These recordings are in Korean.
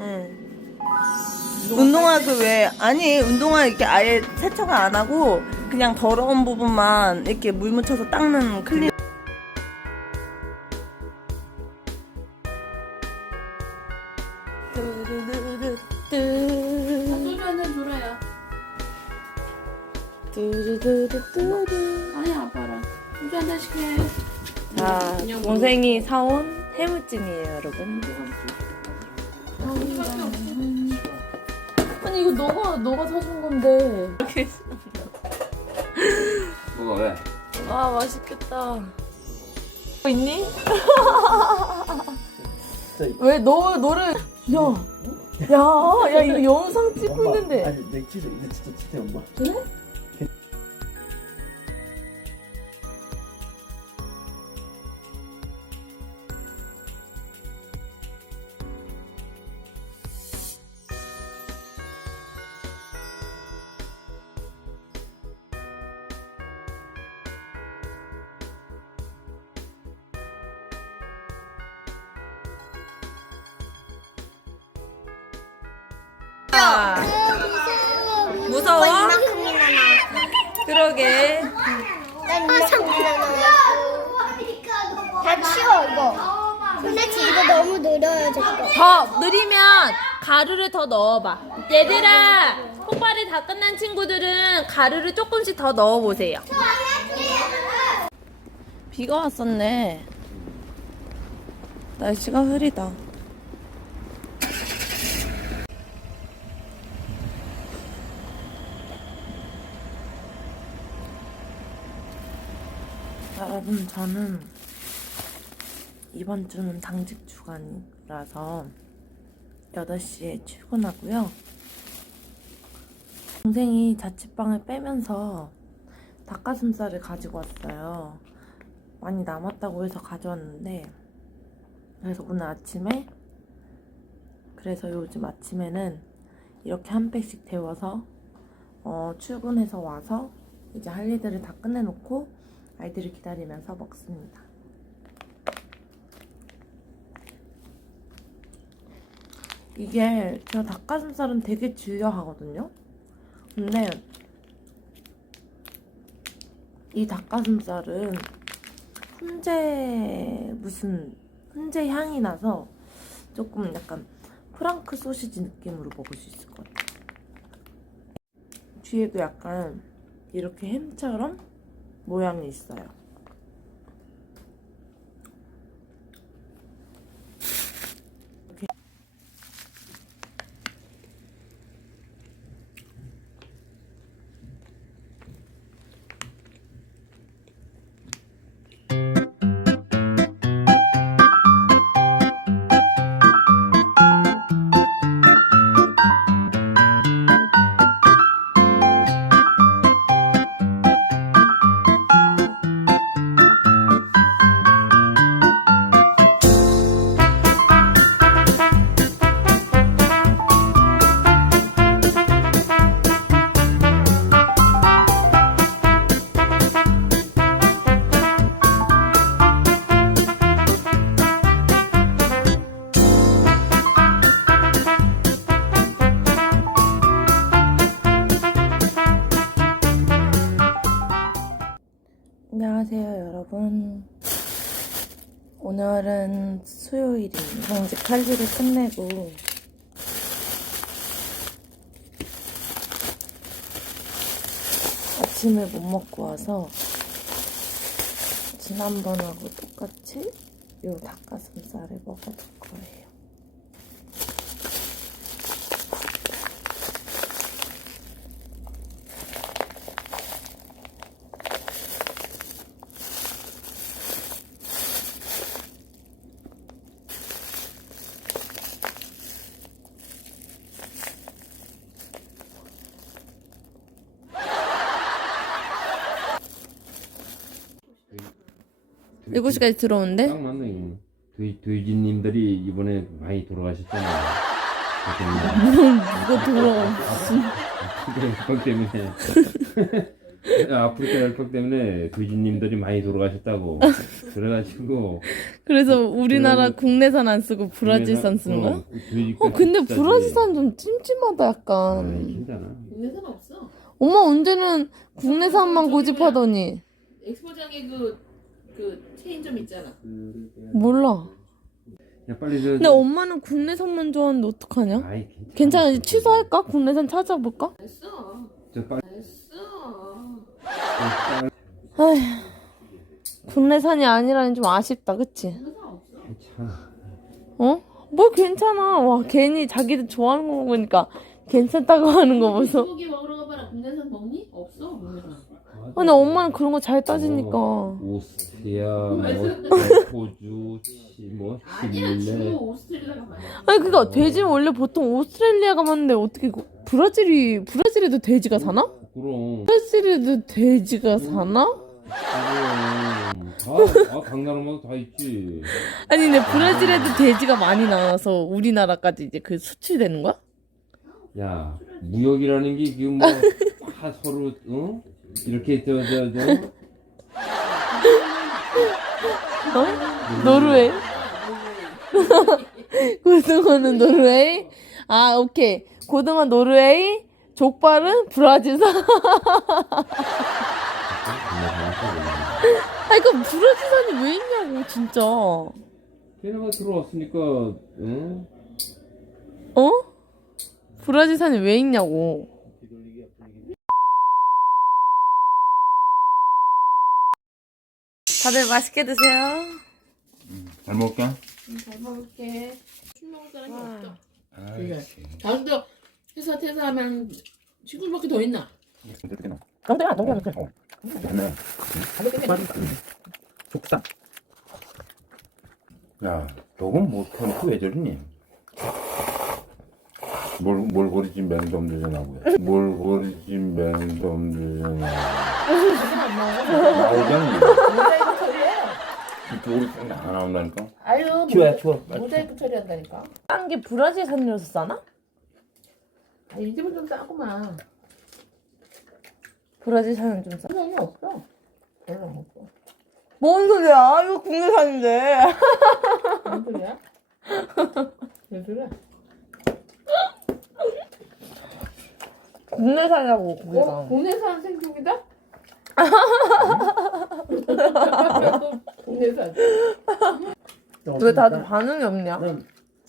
응. 운동화 그 왜 아니 운동화 이렇게 아예 세척을 안 하고 그냥 더러운 부분만 이렇게 물 묻혀서 닦는 클린. 뚜루루루뚜. 소주 한잔 줘라야. 뚜루루루뚜루. 아니 아빠랑 소주 한 잔씩 해. 자, 동생이 사온 해물찜이에요, 여러분. 아니 이거 너가 너가 사준 건데. 뭐가 왜? 아, 맛있겠다. 뭐 있니? 왜 너 너를 야, 야, 야 이거 영상 찍고 있는데. 아니 내 진짜 이제 진짜 진짜 엄마 무서워? 이만큼이나. 그러게. 난 이만큼이나 나왔어. 다 치워 이거. 근데 이거 너무 느려요 제 거. 더 느리면 가루를 더 넣어봐. 얘들아, 폭발이 다 끝난 친구들은 가루를 조금씩 더 넣어보세요. 비가 왔었네. 날씨가 흐리다. 여러분, 저는 이번 주는 당직 주간이라서 8시에 출근하고요. 동생이 자취방을 빼면서 닭가슴살을 가지고 왔어요. 많이 남았다고 해서 가져왔는데 그래서 오늘 아침에 그래서 요즘 아침에는 이렇게 한 팩씩 데워서 어, 출근해서 와서 이제 할 일들을 다 끝내놓고 아이들을 기다리면서 먹습니다. 이게 제가 닭가슴살은 되게 즐겨 하거든요. 근데 이 닭가슴살은 훈제 무슨 훈제 향이 나서 조금 약간 프랑크 소시지 느낌으로 먹을 수 있을 것 같아요. 뒤에도 약간 이렇게 햄처럼 모양이 있어요. 수요일입니다. 정직 할 일을 끝내고 아침을 못 먹고 와서 지난번하고 똑같이 요 닭가슴살을 먹어볼 거예요. 일곱 시까지 들어오는데? 딱 맞네. 돼지, 돼지님들이 이번에 많이 돌아가셨잖아요. 누가? 그래, 그것 때문에. 아프리카 열병 때문에 돼지님들이 많이 돌아가셨다고. 그래가지고 그래서 우리나라 그러면- 국내산 안 쓰고 브라질산 쓰는 거야? 어, 어 근데. 브라질산 좀 찜찜하다 아, 약간 괜찮아. 국내산 없어. 엄마 언제는 국내산만 고집하더니 엑스포장에 그, 그 체인점 있잖아. 몰라 야 빨리 저. 근데 엄마는 국내산 만 좋아하는데 어떡하냐? 아이 괜찮아. 괜찮아 이제 취소할까? 국내산 찾아볼까? 됐어. 저 빨리. 됐어. 아휴 국내산이 아니라니 좀 아쉽다 그치? 국내산 없어. 괜찮아. 어? 뭐 괜찮아 와 괜히 자기들 좋아하는 거 먹으니까 괜찮다고 하는 거 보소 소고기 먹으러 가봐라. 국내산 먹니? 없어. 국내산. 근데 엄마는 그런 거 잘 따지니까 어, 오스트리아, 뭐 호주, 치, 뭐 아니야. 칠레. 주로 오스트레일리아가 많아. 아니 그니까 돼지는 원래 보통 오스트레일리아가 많은데 어떻게 이거 브라질이 브라질에도 돼지가 사나? 그럼. 브라질에도 돼지가 사나? 그럼. 다, 아, 각 나라마다 다 있지. 아니 근데 브라질에도 돼지가 많이 나와서 우리나라까지 이제 그 수출되는 거야? 야, 무역이라는 게 지금 뭐, 다 서로, 어? 이렇게, 저, 저, 저. 어? 노르웨이? 고등어는 노르웨이? 아 오케이 고등어 노르웨이 족발은 브라질산 아니 그 브라질산이 왜 있냐고 진짜 어? 걔네가 들어왔으니까, 어? 브라질산이 왜 있냐고 다들 맛있게 드세요 잘 먹을게. 잘 먹을게. 술 먹을 사람이 없어. 아, 그게. 다음도 회사 퇴사하면 친구밖에 더 있나? 깜짝이야 깜짝이야 족산. 야, 너건 뭐, 편프 왜 저러니? 뭘, 뭘 버리지 맨덤들잖아고요. 뭘 버리지 맨덤들잖아. 나오잖니. 이쪽으로 안 나온다니까? 아유, 추워야 추워. 모자이크 처리한다니까. 싼게 브라질 산이라서 싸나? 아, 이 집은 좀 싸구만. 브라질 산은 좀 싸. 상관이 없어. 별로 없어. 뭔 소리야 이거 국내산인데 뭔 소리야? 왜 그래? 국내산이라고 고기가 어? 국내산 생고기다? 국내산. 왜 다들 반응이 없냐? 난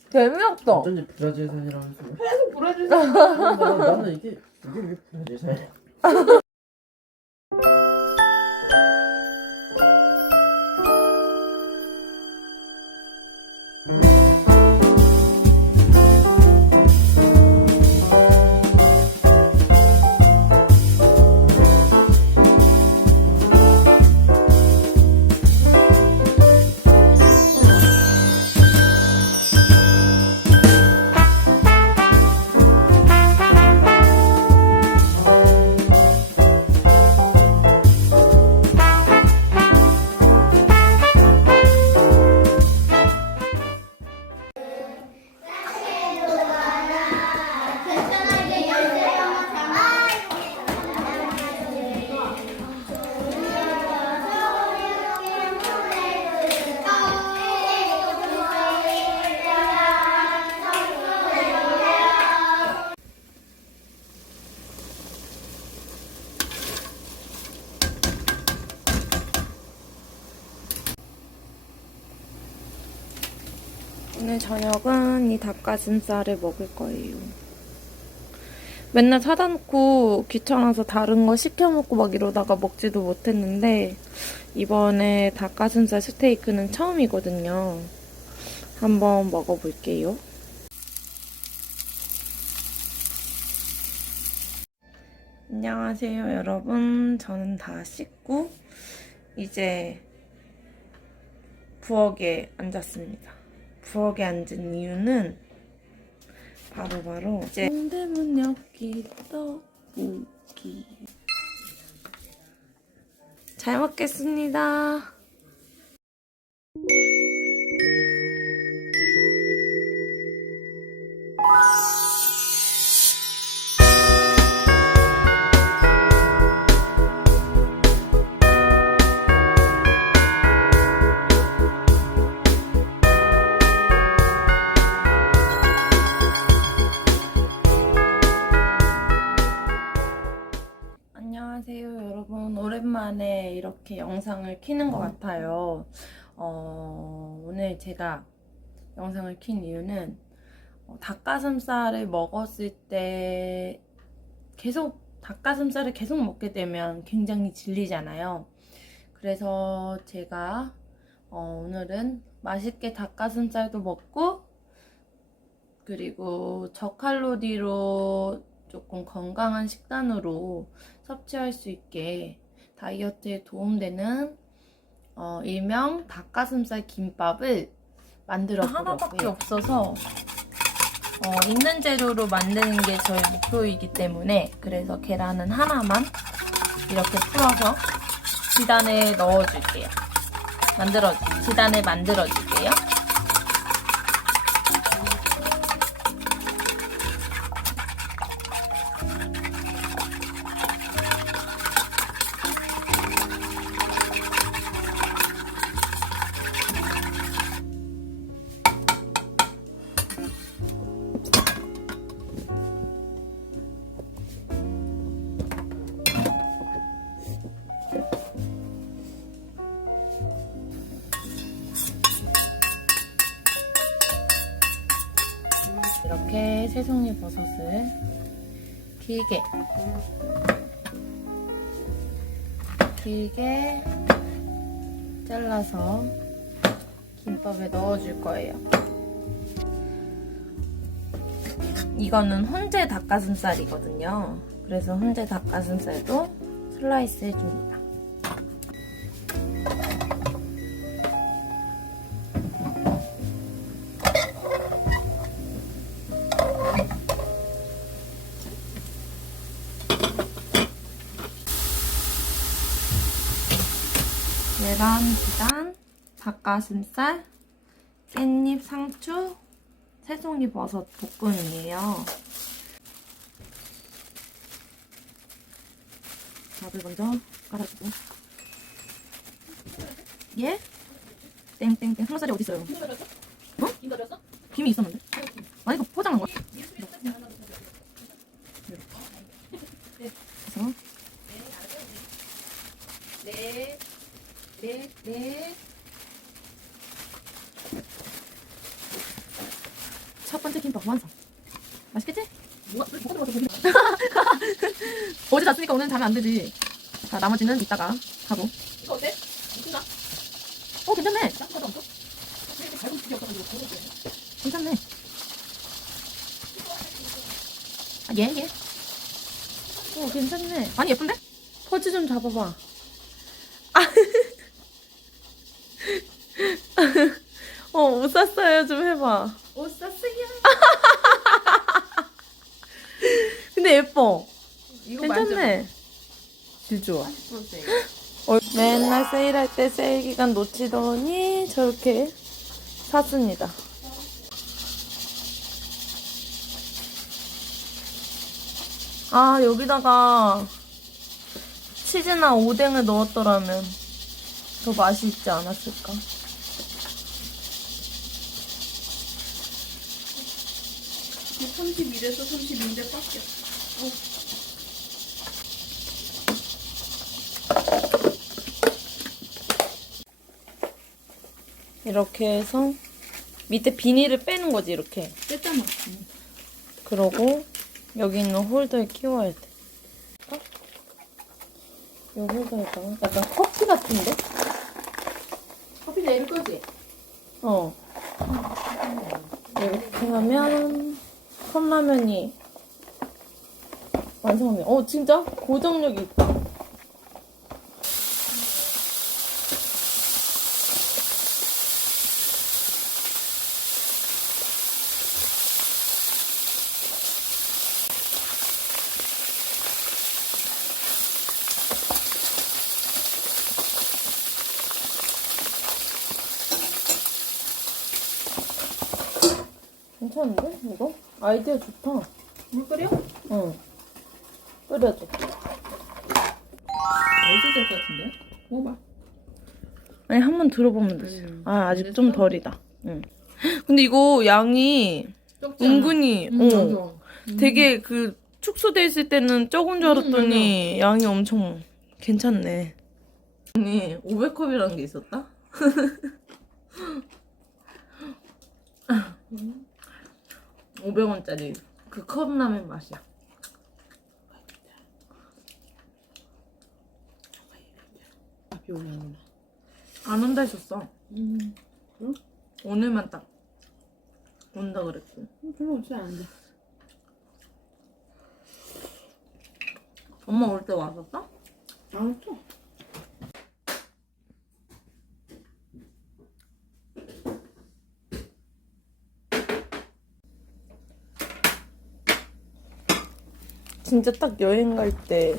재미없어 어쩐지 브라질 산이라면서. 계속 브라질산. 나는, 나는 이게 이게 왜 브라질 산이야? 가슴살을 먹을 거예요. 맨날 사다 놓고 귀찮아서 다른 거 시켜 먹고 막 이러다가 먹지도 못했는데 이번에 닭가슴살 스테이크는 처음이거든요. 한번 먹어볼게요. 안녕하세요, 여러분. 저는 다 씻고 이제 부엌에 앉았습니다. 부엌에 앉은 이유는 바로 바로 이제 동대문 엽기 떡볶이 잘 먹겠습니다. 이렇게 영상을 키는 것 같아요. 어, 오늘 제가 영상을 킨 이유는 어, 닭가슴살을 먹었을 때 계속 닭가슴살을 계속 먹게 되면 굉장히 질리잖아요. 그래서 제가 어, 오늘은 맛있게 닭가슴살도 먹고 그리고 저칼로리로 조금 건강한 식단으로 섭취할 수 있게 다이어트에 도움되는 어, 일명 닭가슴살 김밥을 만들어 보려고 해요. 없어서 어, 있는 재료로 만드는 게 저희 목표이기 때문에 그래서 계란은 하나만 이렇게 풀어서 지단에 넣어줄게요. 만들어 지단에 만들어 줄게요. 새송이 버섯을 길게 길게 잘라서 김밥에 넣어줄 거예요. 이거는 훈제 닭가슴살이거든요. 그래서 훈제 닭가슴살도 슬라이스 해줍니다. 계란, 지단, 닭가슴살, 깻잎, 상추, 새송이 버섯 볶음이에요. 밥을 먼저 깔아주고. 예? 땡땡땡. 한마살이 어디 있어요? 어? 김이 있었는데? 아니 이거 포장한 거야? 그래서 네, 네, 네. 첫 번째 김밥 완성. 맛있겠지? 뭐가 뭐가 뭐가 뭐가 어제 잤으니까 오늘 자면 안 되지. 자, 나머지는 이따가 하고. 이거 어때? 무슨가? 어, 괜찮네. 짱가도 없어? 이렇게 잘 굽히기 없어가지고 그런 거지. 괜찮네. 아, 예, 예. 어, 괜찮네. 아니, 예쁜데? 포즈 좀 잡아봐. 아. 어, 옷 샀어요. 좀 해봐. 옷 샀어요. 근데 예뻐. 이거 괜찮네. 질 좋아. 어, 맨날 세일할 때 세일 기간 놓치더니 저렇게 샀습니다. 아, 여기다가 치즈나 오뎅을 넣었더라면 더 맛이 있지 않았을까? 이렇게 해서 밑에 비닐을 빼는 거지, 이렇게. 뺐잖아. 그러고 여기 있는 홀더에 끼워야 돼. 어? 이 홀더에다가 약간 커피 같은데? 커피 내릴 거지? 어. 이렇게 하면 컵라면이 완성돼. 어, 진짜 고정력이 있다. 괜찮은데? 이거? 아이디어 좋다. 물 끓여? 응. 끓여줘. 어디서 될것 같은데? 먹어봐. 아니 한 번 들어보면 되지. 음, 아 아직 됐어? 덜이다. 응. 근데 이거 양이 은근히 음. 어, 맞아. 음. 되게 그 축소돼 있을 때는 적은 줄 음. 알았더니 양이 엄청 괜찮네. 아니 500컵이라는 게 있었다? 음. 500원짜리 그 컵라면 맛이야. 안 온다 했었어. 음. 응? 오늘만 딱 온다 그랬고. 음, 별로 오지 않은데. 엄마 올 때 왔었어? 안 왔어. 진짜 딱 여행 갈 때